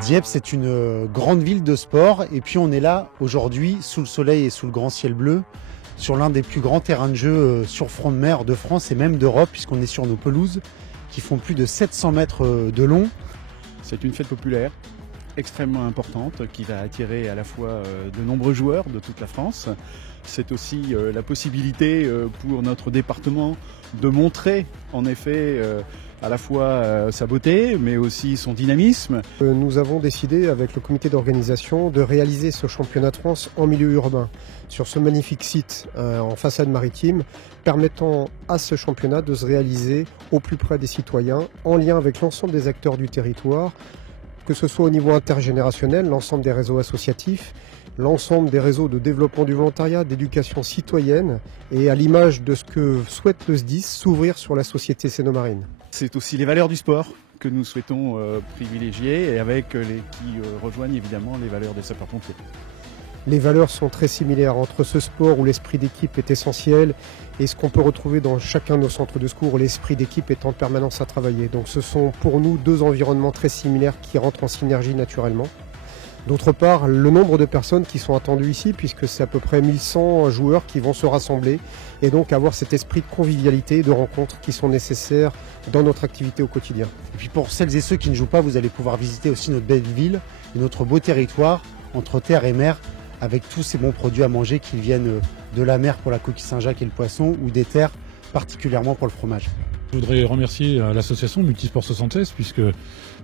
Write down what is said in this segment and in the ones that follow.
Dieppe, c'est une grande ville de sport et puis on est là aujourd'hui sous le soleil et sous le grand ciel bleu sur l'un des plus grands terrains de jeu sur front de mer de France et même d'Europe puisqu'on est sur nos pelouses qui font plus de 700 mètres de long. C'est une fête populaire extrêmement importante qui va attirer à la fois de nombreux joueurs de toute la France. C'est aussi la possibilité pour notre département de montrer en effet à la fois sa beauté mais aussi son dynamisme. Nous avons décidé avec le comité d'organisation de réaliser ce championnat de France en milieu urbain sur ce magnifique site en façade maritime permettant à ce championnat de se réaliser au plus près des citoyens en lien avec l'ensemble des acteurs du territoire, que ce soit au niveau intergénérationnel, l'ensemble des réseaux associatifs, l'ensemble des réseaux de développement du volontariat, d'éducation citoyenne et à l'image de ce que souhaite le SDIS, s'ouvrir sur la société sénomarine. C'est aussi les valeurs du sport que nous souhaitons privilégier et avec qui rejoignent évidemment les valeurs des sapeurs-pompiers. Les valeurs sont très similaires entre ce sport où l'esprit d'équipe est essentiel et ce qu'on peut retrouver dans chacun de nos centres de secours où l'esprit d'équipe est en permanence à travailler. Donc ce sont pour nous deux environnements très similaires qui rentrent en synergie naturellement. D'autre part, le nombre de personnes qui sont attendues ici, puisque c'est à peu près 1100 joueurs qui vont se rassembler et donc avoir cet esprit de convivialité et de rencontre qui sont nécessaires dans notre activité au quotidien. Et puis pour celles et ceux qui ne jouent pas, vous allez pouvoir visiter aussi notre belle ville et notre beau territoire entre terre et mer avec tous ces bons produits à manger qui viennent de la mer pour la coquille Saint-Jacques et le poisson ou des terres particulièrement pour le fromage. Je voudrais remercier l'association Multisport 76 puisque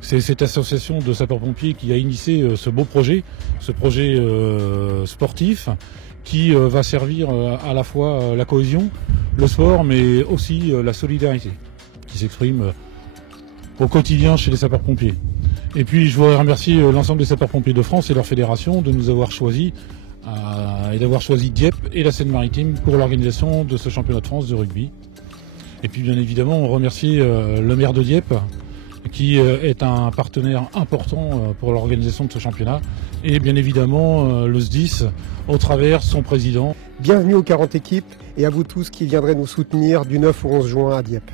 c'est cette association de sapeurs-pompiers qui a initié ce beau projet, ce projet sportif qui va servir à la fois la cohésion, le sport mais aussi la solidarité qui s'exprime au quotidien chez les sapeurs-pompiers. Et puis je voudrais remercier l'ensemble des sapeurs-pompiers de France et leur fédération de nous avoir choisis et d'avoir choisi Dieppe et la Seine-Maritime pour l'organisation de ce championnat de France de rugby. Et puis bien évidemment on remercie le maire de Dieppe qui est un partenaire important pour l'organisation de ce championnat et bien évidemment le SDIS au travers son président. Bienvenue aux 40 équipes et à vous tous qui viendrez nous soutenir du 9 au 11 juin à Dieppe.